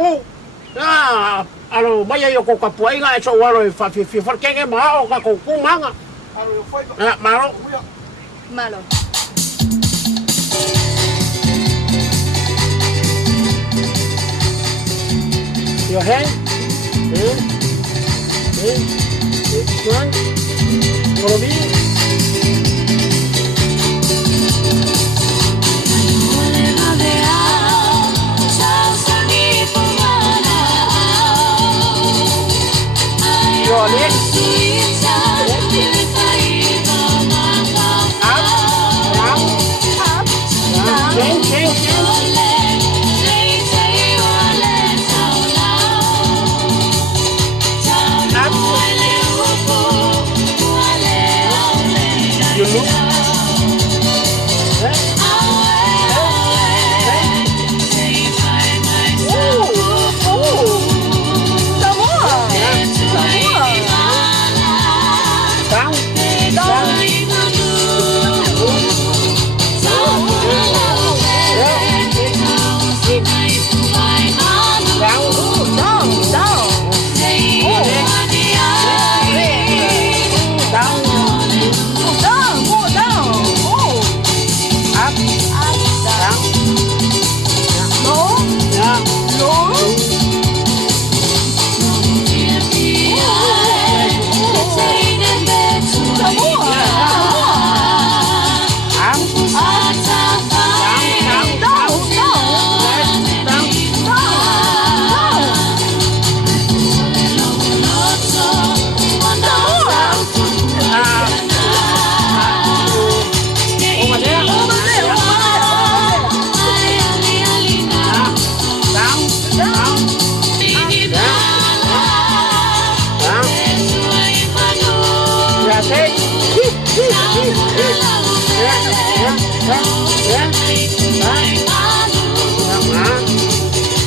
Kung maya ko kapuay nga so walo fa kenge mao ka ko kumanga. Malo. Malo. Your hand. One. Follow me. Your leg. You look.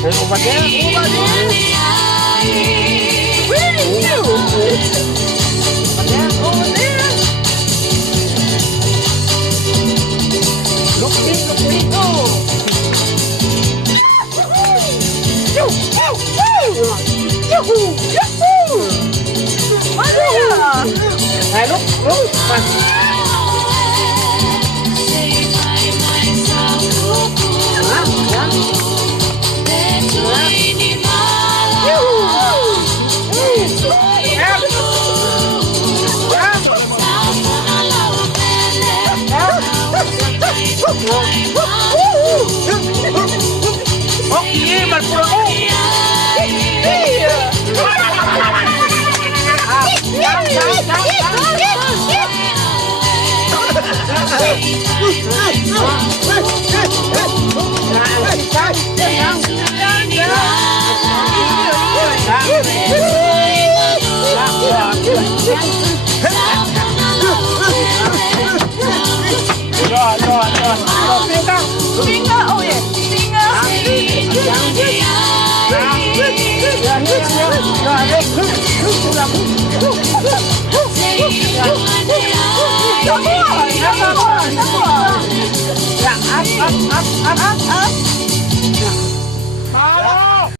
Over there. Where are you? Over there. Look me. Oh. Hey, look.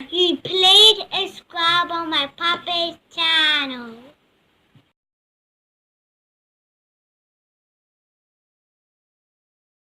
He played a Scrabble. My papa is